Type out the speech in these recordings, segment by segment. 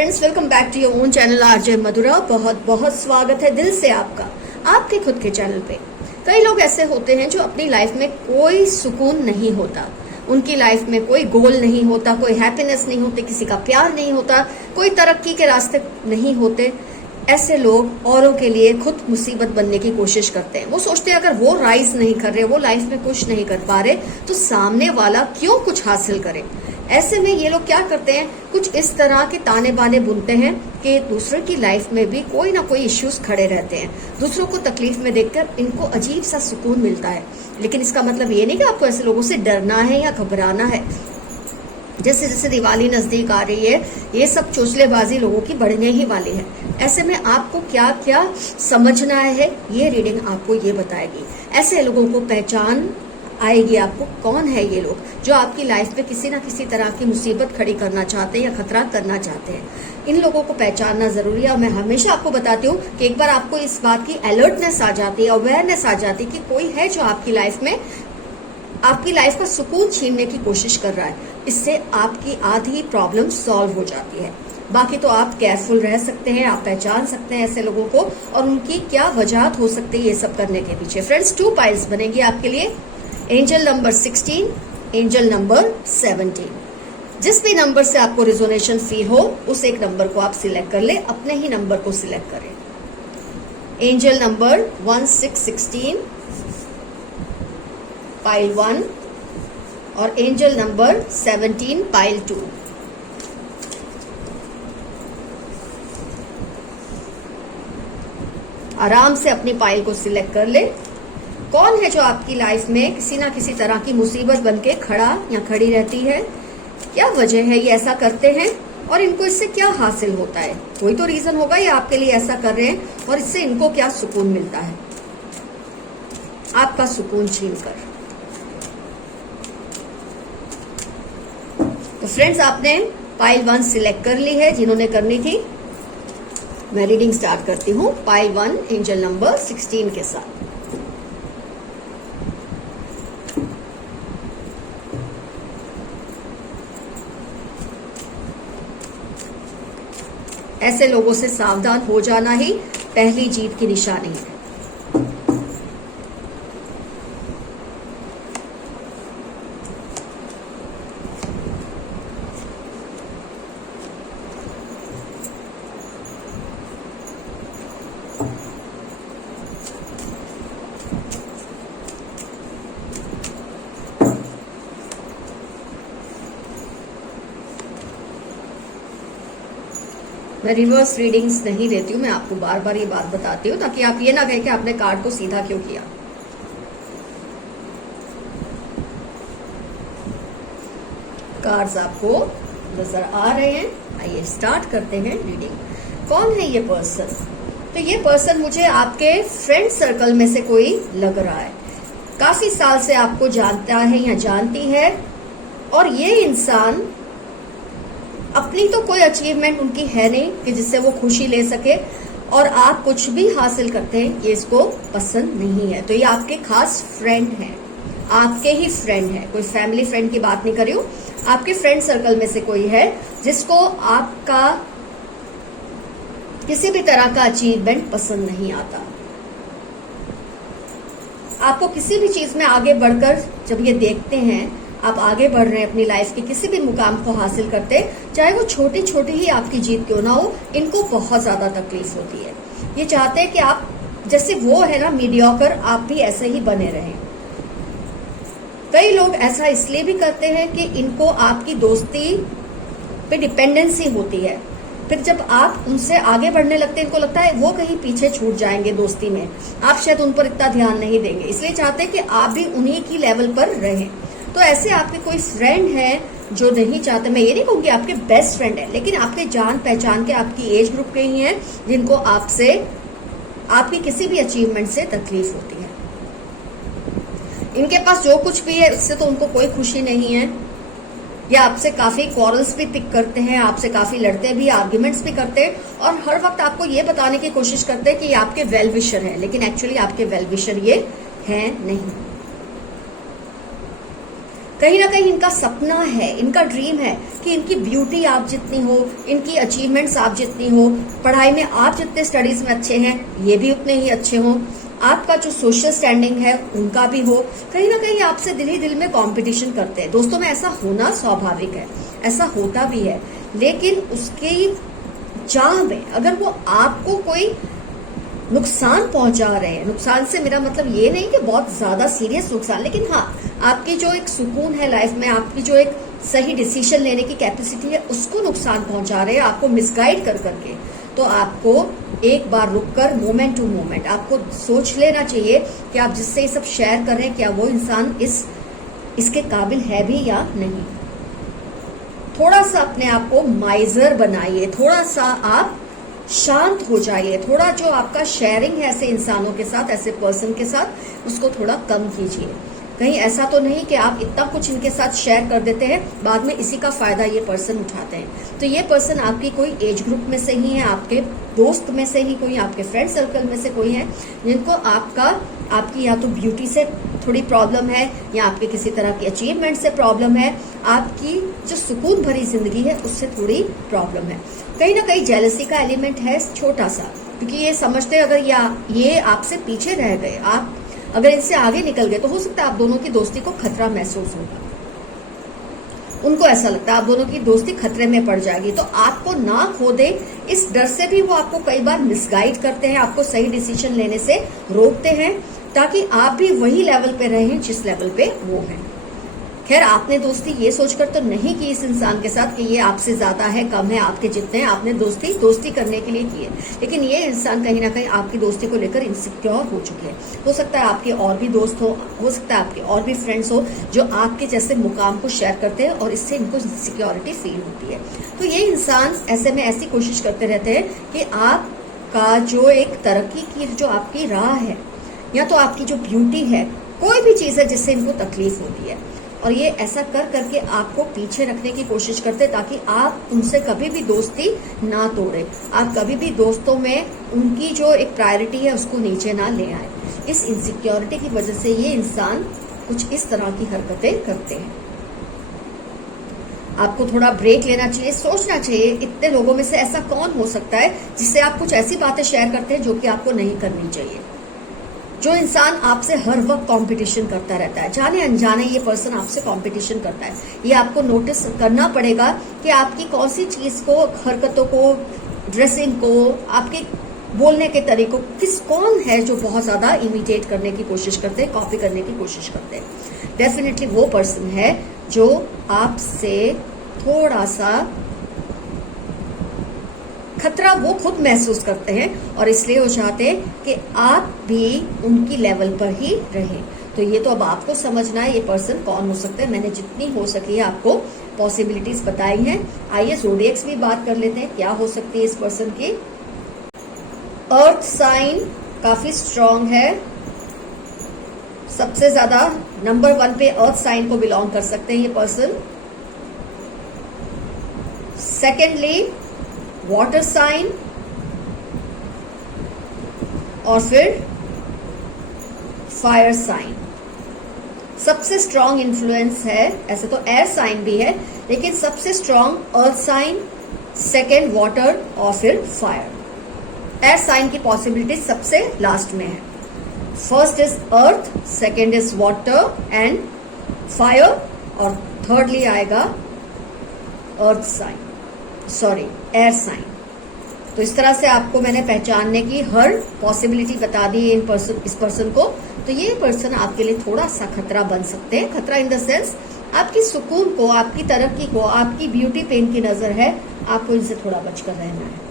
Friends, welcome back to your own channel RJ Madhura. बहुत बहुत स्वागत है दिल से आपका आपके खुद के चैनल पे। कई लोग ऐसे होते हैं जो अपनी लाइफ में कोई सुकून नहीं होता, उनकी लाइफ में कोई गोल नहीं होता, कोई हैप्पीनेस नहीं होती, किसी का प्यार नहीं होता, कोई तरक्की के रास्ते नहीं होते। ऐसे लोग औरों के लिए खुद मुसीबत बनने की कोशिश करते हैं। वो सोचते हैं अगर वो राइज नहीं कर रहे, वो लाइफ में कुछ नहीं कर पा रहे, तो सामने वाला क्यों कुछ हासिल करे। ऐसे में ये लोग क्या करते हैं, कुछ इस तरह के ताने बाने बुनते हैं कि दूसरों की लाइफ में भी कोई ना कोई इश्यूज खड़े रहते हैं। दूसरों को तकलीफ में देखकर इनको अजीब सा सुकून मिलता है। लेकिन इसका मतलब ये नहीं कि आपको ऐसे लोगों से डरना है या घबराना है। जैसे जैसे दिवाली नजदीक आ रही है, ये सब चोचलेबाजी लोगों की बढ़ने ही वाली है। ऐसे में आपको क्या क्या समझना है, ये रीडिंग आपको ये बताएगी। ऐसे लोगों को पहचान आएगी आपको, कौन है ये लोग जो आपकी लाइफ पे किसी ना किसी तरह की मुसीबत खड़ी करना चाहते हैं या खतरा करना चाहते हैं। इन लोगों को पहचानना जरूरी है। और मैं हमेशा आपको बताती हूँ कि एक बार आपको इस बात की अलर्टनेस आ जाती है, अवेयरनेस आ जाती है कि कोई है जो आपकी लाइफ में आपकी लाइफ का सुकून छीनने की कोशिश कर रहा है, इससे आपकी आधी प्रॉब्लम सॉल्व हो जाती है। बाकी तो आप केयरफुल रह सकते हैं, आप पहचान सकते हैं ऐसे लोगों को और उनकी क्या वजह हो सकती है ये सब करने के पीछे। फ्रेंड्स, 2 पाइल्स बनेंगी आपके लिए। Angel number 16, angel number 17। जिस भी नंबर से आपको रिजोनेशन फील हो, उस एक नंबर को आप सिलेक्ट कर ले, अपने ही नंबर को सिलेक्ट करें। एंजल नंबर 1616 पाइल 1 और एंजल नंबर 17 पाइल 2। आराम से अपनी पाइल को सिलेक्ट कर ले। कौन है जो आपकी लाइफ में किसी ना किसी तरह की मुसीबत बनके खड़ा या खड़ी रहती है, क्या वजह है ये ऐसा करते हैं और इनको इससे क्या हासिल होता है। कोई तो रीजन होगा ये आपके लिए ऐसा कर रहे हैं और इससे इनको क्या सुकून मिलता है, आपका सुकून छीनकर। तो फ्रेंड्स, आपने पाइल 1 सिलेक्ट कर ली है जिन्होंने करनी थी। मैं रीडिंग स्टार्ट करती हूँ पाइल 1 एंजल नंबर 16 के साथ। ऐसे लोगों से सावधान हो जाना ही पहली जीत की निशानी है। मैं रिवर्स रीडिंग्स नहीं देती हूँ, मैं आपको बार बार ये बात बताती हूँ ताकि आप ये ना कहें कि आपने कार्ड को सीधा क्यों किया। कार्ड्स आपको नजर आ रहे हैं। आइए स्टार्ट करते हैं रीडिंग। कौन है ये पर्सन? तो ये पर्सन मुझे आपके फ्रेंड सर्कल में से कोई लग रहा है। काफी साल से आपको जानता है या जानती है और ये इंसान अपनी तो कोई अचीवमेंट उनकी है नहीं कि जिससे वो खुशी ले सके, और आप कुछ भी हासिल करते हैं ये इसको पसंद नहीं है। तो ये आपके खास फ्रेंड हैं, आपके ही फ्रेंड है। कोई फैमिली फ्रेंड की बात नहीं कर रही हूँ, आपके फ्रेंड सर्कल में से कोई है जिसको आपका किसी भी तरह का अचीवमेंट पसंद नहीं आता। आपको किसी भी चीज में आगे बढ़कर जब ये देखते हैं, आप आगे बढ़ रहे हैं अपनी लाइफ के किसी भी मुकाम को हासिल करते, चाहे वो छोटी छोटी ही आपकी जीत क्यों ना हो, इनको बहुत ज्यादा तकलीफ होती है। ये चाहते हैं कि आप जैसे वो है ना मीडियोकर, आप भी ऐसे ही बने रहें। कई लोग ऐसा इसलिए भी करते हैं कि इनको आपकी दोस्ती पे डिपेंडेंसी होती है। फिर जब आप उनसे आगे बढ़ने लगते हैं, इनको लगता है वो कहीं पीछे छूट जाएंगे दोस्ती में, आप शायद उन पर इतना ध्यान नहीं देंगे, इसलिए चाहते हैं कि आप भी उन्हीं की लेवल पर रहें। तो ऐसे आपके कोई फ्रेंड है जो नहीं चाहते, मैं ये नहीं कहूंगी आपके बेस्ट फ्रेंड है, लेकिन आपके जान पहचान के आपकी एज ग्रुप के ही हैं जिनको आपसे आपकी किसी भी अचीवमेंट से तकलीफ होती है। इनके पास जो कुछ भी है उससे तो उनको कोई खुशी नहीं है। ये आपसे काफी क्वारल्स भी पिक करते हैं, आपसे काफी लड़ते भी, आर्ग्यूमेंट्स भी करते हैं और हर वक्त आपको ये बताने की कोशिश करते हैं कि ये आपके वेल विशर है, लेकिन एक्चुअली आपके वेल विशर ये है नहीं। कहीं ना कहीं इनका सपना है, इनका ड्रीम है कि इनकी ब्यूटी आप जितनी हो, इनकी अचीवमेंट्स आप जितनी हो, पढ़ाई में आप जितने स्टडीज में अच्छे हैं ये भी उतने ही अच्छे हो, आपका जो सोशल स्टैंडिंग है उनका भी हो। कहीं ना कहीं आपसे दिल ही दिल में कंपटीशन करते हैं। दोस्तों में ऐसा होना स्वाभाविक है, ऐसा होता भी है, लेकिन उसकी चाह में अगर वो आपको कोई नुकसान पहुंचा रहे हैं, नुकसान से मेरा मतलब ये नहीं कि बहुत ज्यादा सीरियस नुकसान, लेकिन हाँ आपकी जो एक सुकून है लाइफ में, आपकी जो एक सही डिसीजन लेने की कैपेसिटी है उसको नुकसान पहुंचा रहे हैं, आपको मिसगाइड कर करके, तो आपको एक बार रुककर मोमेंट टू मोमेंट आपको सोच लेना चाहिए कि आप जिससे ये सब शेयर कर रहे हैं क्या वो इंसान इसके काबिल है भी या नहीं। थोड़ा सा अपने आप को माइजर बनाइए, थोड़ा सा आप शांत हो जाइए, थोड़ा जो आपका शेयरिंग है ऐसे इंसानों के साथ, ऐसे पर्सन के साथ, उसको थोड़ा कम कीजिए। कहीं ऐसा तो नहीं कि आप इतना कुछ इनके साथ शेयर कर देते हैं, बाद में इसी का फायदा ये पर्सन उठाते हैं। तो ये पर्सन आपकी कोई एज ग्रुप में से ही है, आपके दोस्त में से ही कोई, आपके फ्रेंड सर्कल में से कोई है जिनको आपकी या तो ब्यूटी से थोड़ी प्रॉब्लम है, या आपके किसी तरह की अचीवमेंट से प्रॉब्लम है, आपकी जो सुकून भरी जिंदगी है उससे थोड़ी प्रॉब्लम है। कहीं ना कहीं जेलसी का एलिमेंट है छोटा सा, क्योंकि ये समझते हैं अगर ये आपसे पीछे रह गए, आप अगर इनसे आगे निकल गए तो हो सकता है आप दोनों की दोस्ती को खतरा महसूस होगा। उनको ऐसा लगता है आप दोनों की दोस्ती खतरे में पड़ जाएगी, तो आपको ना खो दे इस डर से भी वो आपको कई बार मिसगाइड करते हैं, आपको सही डिसीजन लेने से रोकते हैं, ताकि आप भी वही लेवल पे रहें जिस लेवल पे वो हैं। खैर आपने दोस्ती ये सोचकर तो नहीं की इस इंसान के साथ कि ये आपसे ज्यादा है, कम है, आपके जितने हैं, आपने दोस्ती करने के लिए की है, लेकिन ये इंसान कहीं ना कहीं आपकी दोस्ती को लेकर इनसिक्योर हो चुके हैं। हो सकता है आपके और भी दोस्त हो सकता है आपके और भी फ्रेंड्स हो जो आपके जैसे मुकाम को शेयर करते हैं और इससे इनको सिक्योरिटी फील होती है। तो ये इंसान ऐसे में ऐसी कोशिश करते रहते हैं कि आपका जो एक तरक्की की जो आपकी राह है, या तो आपकी जो ब्यूटी है, कोई भी चीज है जिससे इनको तकलीफ होती है, और ये ऐसा कर करके आपको पीछे रखने की कोशिश करते हैं ताकि आप उनसे कभी भी दोस्ती ना तोड़े, आप कभी भी दोस्तों में उनकी जो एक प्रायोरिटी है उसको नीचे ना ले आए। इस इनसिक्योरिटी की वजह से ये इंसान कुछ इस तरह की हरकतें करते हैं। आपको थोड़ा ब्रेक लेना चाहिए, सोचना चाहिए इतने लोगों में से ऐसा कौन हो सकता है जिससे आप कुछ ऐसी बातें शेयर करते हैं जो कि आपको नहीं करनी चाहिए। जो इंसान आपसे हर वक्त कंपटीशन करता रहता है, जाने अनजाने ये पर्सन आपसे कंपटीशन करता है, ये आपको नोटिस करना पड़ेगा कि आपकी कौन सी चीज को, हरकतों को, ड्रेसिंग को, आपके बोलने के तरीकों, कौन है जो बहुत ज्यादा इमिटेट करने की कोशिश करते हैं, कॉपी करने की कोशिश करते हैं। डेफिनेटली वो पर्सन है जो आपसे थोड़ा सा खतरा वो खुद महसूस करते हैं और इसलिए वो चाहते हैं कि आप भी उनकी लेवल पर ही रहें। तो ये तो अब आपको समझना है ये पर्सन कौन हो सकता है। मैंने जितनी हो सकी है आपको पॉसिबिलिटीज बताई हैं। आइए ज़ोडिएक्स भी बात कर लेते हैं, क्या हो सकती है इस पर्सन की। अर्थ साइन काफी स्ट्रांग है, सबसे ज्यादा नंबर 1 पे अर्थ साइन को बिलोंग कर सकते हैं ये पर्सन। सेकेंडली वाटर साइन, और फिर फायर साइन। सबसे स्ट्रांग इन्फ्लुएंस है, ऐसे तो एयर साइन भी है, लेकिन सबसे strong earth sign, second water और फिर फायर। एयर साइन की पॉसिबिलिटी सबसे लास्ट में है। First is earth, second is water and fire, और थर्डली आएगा earth sign, sorry air sign. तो इस तरह से आपको मैंने पहचानने की हर पॉसिबिलिटी बता दी है इस पर्सन को। तो ये पर्सन आपके लिए थोड़ा सा खतरा बन सकते हैं। खतरा इन द सेंस आपकी सुकून को, आपकी तरक्की को, आपकी ब्यूटी पे इनकी नजर है, आपको इनसे थोड़ा बचकर रहना है।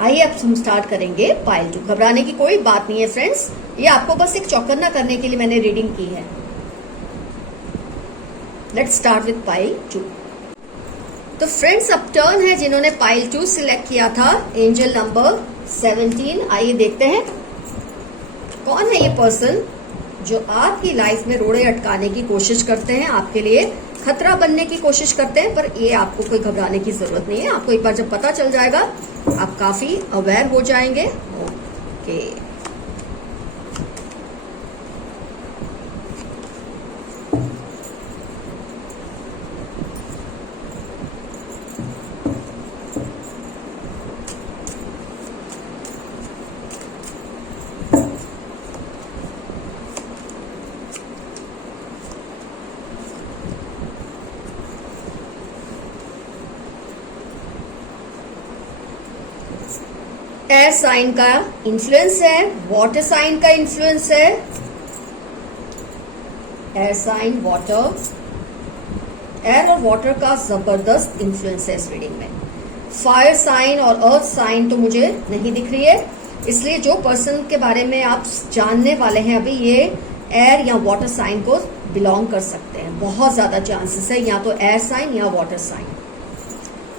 आइए अब हम स्टार्ट करेंगे पाइल 2। घबराने की कोई बात नहीं है फ्रेंड्स, ये आपको बस एक चौकन्ना करने के लिए मैंने रीडिंग की है। Let's start with pile 2। तो फ्रेंड्स अब टर्न है जिन्होंने पाइल 2 सिलेक्ट किया था, एंजल नंबर 17। आइए देखते हैं कौन है ये पर्सन जो आपकी लाइफ में रोड़े अटकाने की कोशिश करते हैं, आपके लिए खतरा बनने की कोशिश करते हैं। पर ये आपको कोई घबराने की जरूरत नहीं है, आपको एक बार जब पता चल जाएगा आप काफी अवेयर हो जाएंगे। ओके, एयर साइन का इन्फ्लुएंस है, वाटर साइन का इन्फ्लुएंस है, एयर साइन, वाटर, एयर और वाटर का जबरदस्त इन्फ्लुएंस है इस रीडिंग में। फायर साइन और अर्थ साइन तो मुझे नहीं दिख रही है, इसलिए जो पर्सन के बारे में आप जानने वाले हैं अभी, ये एयर या वाटर साइन को बिलोंग कर सकते हैं। बहुत ज्यादा चांसेस है या तो एयर साइन या वाटर साइन।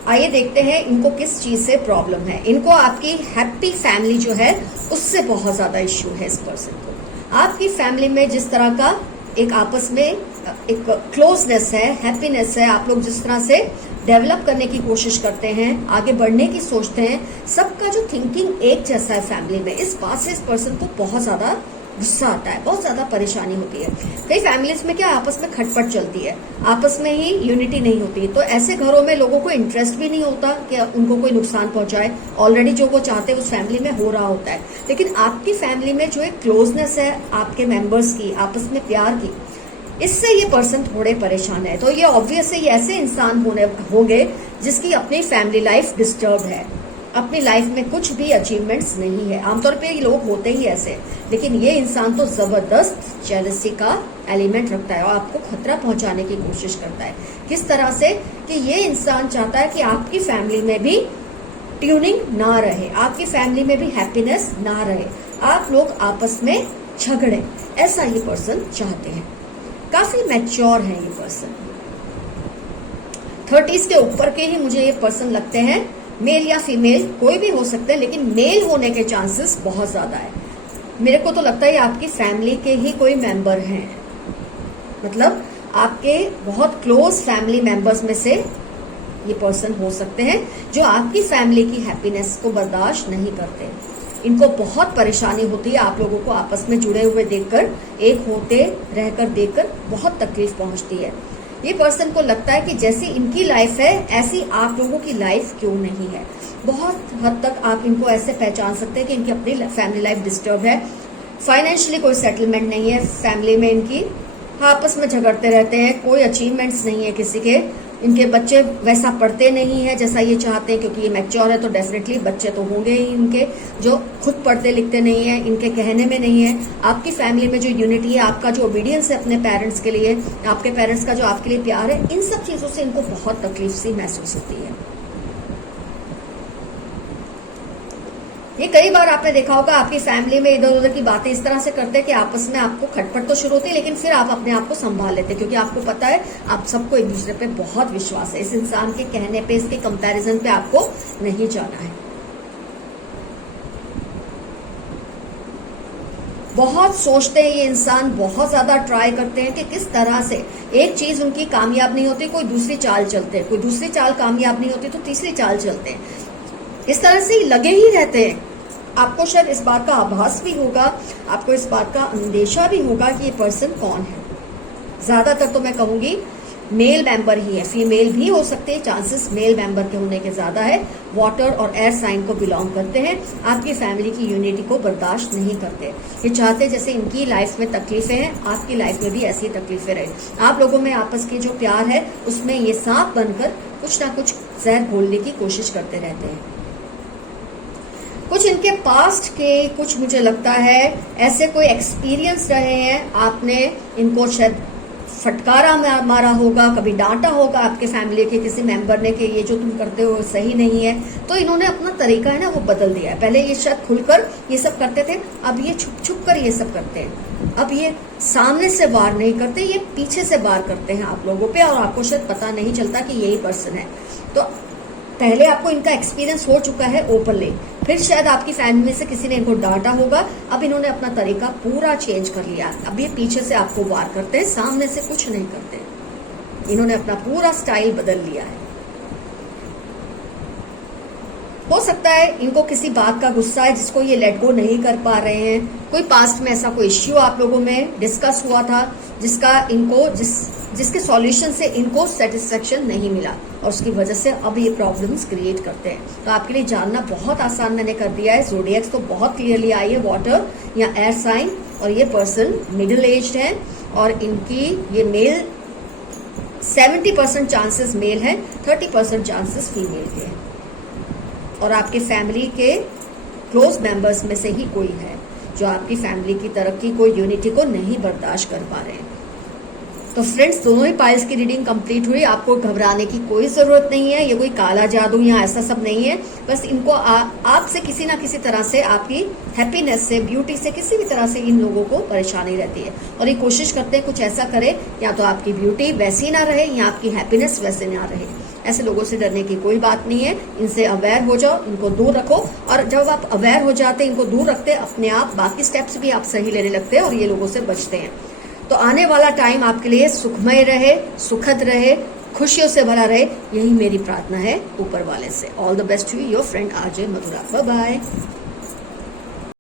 आइए देखते हैं इनको किस चीज से प्रॉब्लम है। इनको आपकी हैप्पी फैमिली जो है उससे बहुत ज्यादा इश्यू है इस पर्सन को। आपकी फैमिली में जिस तरह का एक आपस में एक क्लोजनेस है, हैप्पीनेस है, आप लोग जिस तरह से डेवलप करने की कोशिश करते हैं, आगे बढ़ने की सोचते हैं, सबका जो थिंकिंग एक जैसा है फैमिली में, इस बात से इस पर्सन को बहुत ज्यादा गुस्सा आता है, बहुत ज्यादा परेशानी होती है। कई फैमिलीज में क्या आपस में खटपट चलती है, आपस में ही यूनिटी नहीं होती, तो ऐसे घरों में लोगों को इंटरेस्ट भी नहीं होता कि उनको कोई नुकसान पहुंचाए। ऑलरेडी जो वो चाहते हैं उस फैमिली में हो रहा होता है। लेकिन आपकी फैमिली में जो एक क्लोजनेस है आपके मेंबर्स की, आपस में प्यार की, इससे ये पर्सन थोड़े परेशान है। तो ये ऑब्वियसली ऐसे इंसान होंगे जिसकी अपनी फैमिली लाइफ डिस्टर्ब है, अपनी लाइफ में कुछ भी अचीवमेंट्स नहीं है। आमतौर पे ये लोग होते ही ऐसे, लेकिन ये इंसान तो जबरदस्त जेलसी का एलिमेंट रखता है और आपको खतरा पहुंचाने की कोशिश करता है। किस तरह से कि ये इंसान चाहता है कि आपकी फैमिली में भी ट्यूनिंग ना रहे, आपकी फैमिली में भी हैप्पीनेस ना रहे, आप लोग आपस में झगड़े, ऐसा ये पर्सन चाहते हैं। काफी मैच्योर है ये पर्सन, 30s के ऊपर के ही मुझे ये पर्सन लगते हैं। मेल या फीमेल कोई भी हो सकते हैं, लेकिन मेल होने के चांसेस बहुत ज्यादा है। मेरे को तो लगता है आपकी फैमिली के ही कोई मेंबर हैं, मतलब आपके बहुत क्लोज फैमिली मेंबर्स में से ये पर्सन हो सकते हैं जो आपकी फैमिली की हैप्पीनेस को बर्दाश्त नहीं करते। इनको बहुत परेशानी होती है आप लोगों को आपस में जुड़े हुए देखकर, एक होते रहकर देखकर बहुत तकलीफ पहुंचती है। ये पर्सन को लगता है कि जैसी इनकी लाइफ है ऐसी आप लोगों की लाइफ क्यों नहीं है। बहुत हद तक आप इनको ऐसे पहचान सकते हैं कि इनकी अपनी फैमिली लाइफ डिस्टर्ब है, फाइनेंशियली कोई सेटलमेंट नहीं है फैमिली में इनकी, आपस में झगड़ते रहते हैं, कोई अचीवमेंट्स नहीं है किसी के, इनके बच्चे वैसा पढ़ते नहीं है जैसा ये चाहते हैं, क्योंकि ये मैच्योर है तो डेफिनेटली बच्चे तो होंगे ही इनके जो खुद पढ़ते लिखते नहीं है, इनके कहने में नहीं है। आपकी फैमिली में जो यूनिटी है, आपका जो ओबीडियंस है अपने पेरेंट्स के लिए, आपके पेरेंट्स का जो आपके लिए प्यार है, इन सब चीजों से इनको बहुत तकलीफ सी महसूस होती है। ये कई बार आपने देखा होगा आपकी फैमिली में इधर उधर की बातें इस तरह से करते हैं कि आपस में आपको खटपट तो शुरू होती है, लेकिन फिर आप अपने आप को संभाल लेते हैं, क्योंकि आपको पता है आप सबको एक दूसरे पे बहुत विश्वास है। इस इंसान के कहने पे, इसके कंपैरिजन पे आपको नहीं जाना है। बहुत सोचते हैं ये इंसान, बहुत ज्यादा ट्राई करते हैं कि किस तरह से एक चीज उनकी कामयाब नहीं होती, कोई दूसरी चाल चलते हैं, कोई दूसरी चाल कामयाब नहीं होती तो तीसरी चाल चलते हैं। इस तरह से लगे ही रहते हैं। आपको शायद इस बात का आभास भी होगा, आपको इस बात का अंदेशा भी होगा कि ये पर्सन कौन है। ज्यादातर तो मैं कहूंगी मेल मेंबर ही है, फीमेल भी हो सकते हैं, चांसेस मेल मेंबर के होने के ज्यादा है। वाटर और एयर साइन को बिलोंग करते हैं, आपकी फैमिली की यूनिटी को बर्दाश्त नहीं करते। ये चाहते जैसे इनकी लाइफ में तकलीफें हैं, आपकी लाइफ में भी ऐसी तकलीफें रहे। आप लोगों में आपस की जो प्यार है उसमें ये सांप बनकर कुछ ना कुछ जहर घोलने की कोशिश करते रहते हैं। कुछ इनके पास्ट के, कुछ मुझे लगता है ऐसे कोई एक्सपीरियंस रहे हैं, आपने इनको शायद फटकारा मारा होगा, कभी डांटा होगा आपके फैमिली के किसी मेंबर ने कि ये जो तुम करते हो सही नहीं है, तो इन्होंने अपना तरीका है ना वो बदल दिया है। पहले ये शायद खुलकर ये सब करते थे, अब ये छुप छुप कर ये सब करते हैं। अब ये सामने से वार नहीं करते, ये पीछे से वार करते हैं आप लोगों पे, और आपको शायद पता नहीं चलता कि यही पर्सन है। तो पहले आपको इनका एक्सपीरियंस हो चुका है ओपनली, फिर शायद आपकी फैमिली से किसी ने इनको डांटा होगा, अब इन्होंने अपना तरीका पूरा चेंज कर लिया। अब ये पीछे से आपको वार करते हैं, सामने से कुछ नहीं करते। इन्होंने अपना पूरा स्टाइल बदल लिया है। हो सकता है इनको किसी बात का गुस्सा है जिसको ये लेट गो नहीं कर पा रहे हैं। कोई पास्ट में ऐसा कोई इश्यू आप लोगों में डिस्कस हुआ था जिसका इनको जिसके सॉल्यूशन से इनको सेटिस्फेक्शन नहीं मिला, और उसकी वजह से अब ये प्रॉब्लम्स क्रिएट करते हैं। तो आपके लिए जानना बहुत आसान मैंने कर दिया है। ज़ोडिएक्स तो बहुत क्लियरली आई है, वाटर या एयर साइन, और ये पर्सन मिडिल एज्ड है, और इनकी ये मेल 70% चांसेस मेल है, 30% चांसेस फीमेल के हैं। और आपके फैमिली के क्लोज मेंबर्स में से ही कोई है जो आपकी फैमिली की तरक्की को, यूनिटी को नहीं बर्दाश्त कर पा रहे हैं। तो फ्रेंड्स, दोनों ही पाइल्स की रीडिंग कंप्लीट हुई। आपको घबराने की कोई जरूरत नहीं है, ये कोई काला जादू या ऐसा सब नहीं है। बस इनको आपसे किसी ना किसी तरह से, आपकी हैप्पीनेस से, ब्यूटी से, किसी भी तरह से इन लोगों को परेशानी रहती है और ये कोशिश करते हैं कुछ ऐसा करे, या तो आपकी ब्यूटी वैसी ना रहे या आपकी हैप्पीनेस वैसे ना रहे। ऐसे लोगों से डरने की कोई बात नहीं है। इनसे अवेयर हो जाओ, इनको दूर रखो, और जब आप अवेयर हो जाते हैं, इनको दूर रखते, अपने आप बाकी स्टेप्स भी आप सही लेने लगते हैं और ये लोगों से बचते हैं। तो आने वाला टाइम आपके लिए सुखमय रहे, सुखद रहे, खुशियों से भरा रहे, यही मेरी प्रार्थना है ऊपर वाले से। All the best to your friend RJ Madhura. Bye bye.